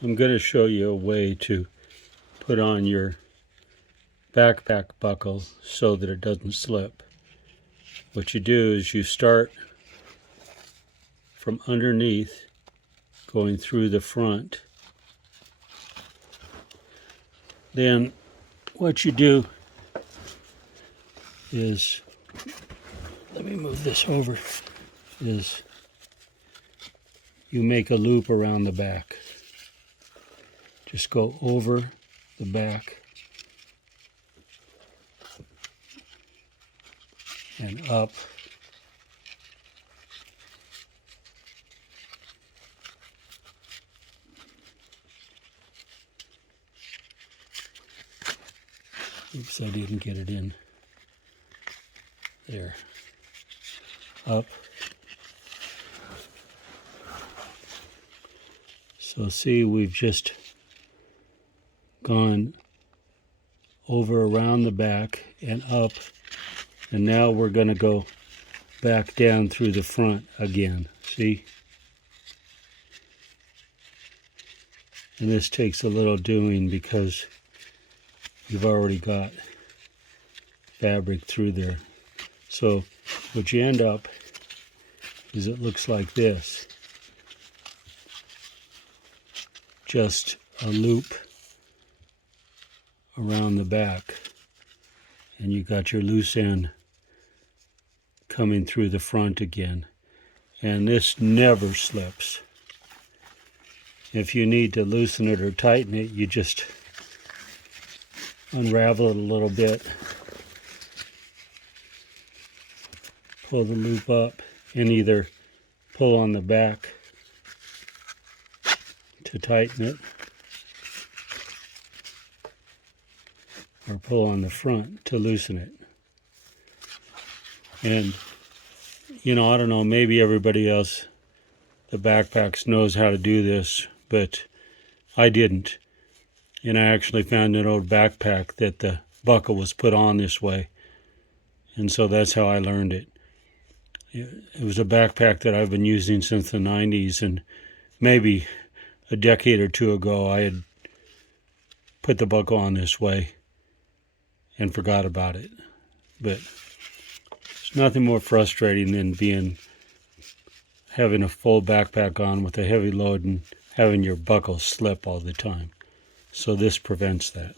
I'm going to show you a way to put on your backpack buckle so that it doesn't slip. What you do is you start from underneath, going through the front. Then what you do is, let me move this over, is you make a loop around the back. Just go over the back and up. Oops, I didn't get it in. There. Up. So see, we've just gone over around the back and up, and now we're going to go back down through the front again. See? And this takes a little doing because you've already got fabric through there. So what you end up is it looks like this. Just a loop around the back, and you got your loose end coming through the front again. And this never slips. If you need to loosen it or tighten it, you just unravel it a little bit, pull the loop up, and either pull on the back to tighten it, or pull on the front to loosen it. And, you know, I don't know, maybe everybody else, the backpacks, knows how to do this, but I didn't. And I actually found an old backpack that the buckle was put on this way. And so that's how I learned it. It was a backpack that I've been using since the 90s, and maybe a decade or two ago I had put the buckle on this way and forgot about it. But it's nothing more frustrating than having a full backpack on with a heavy load and having your buckle slip all the time. So this prevents that.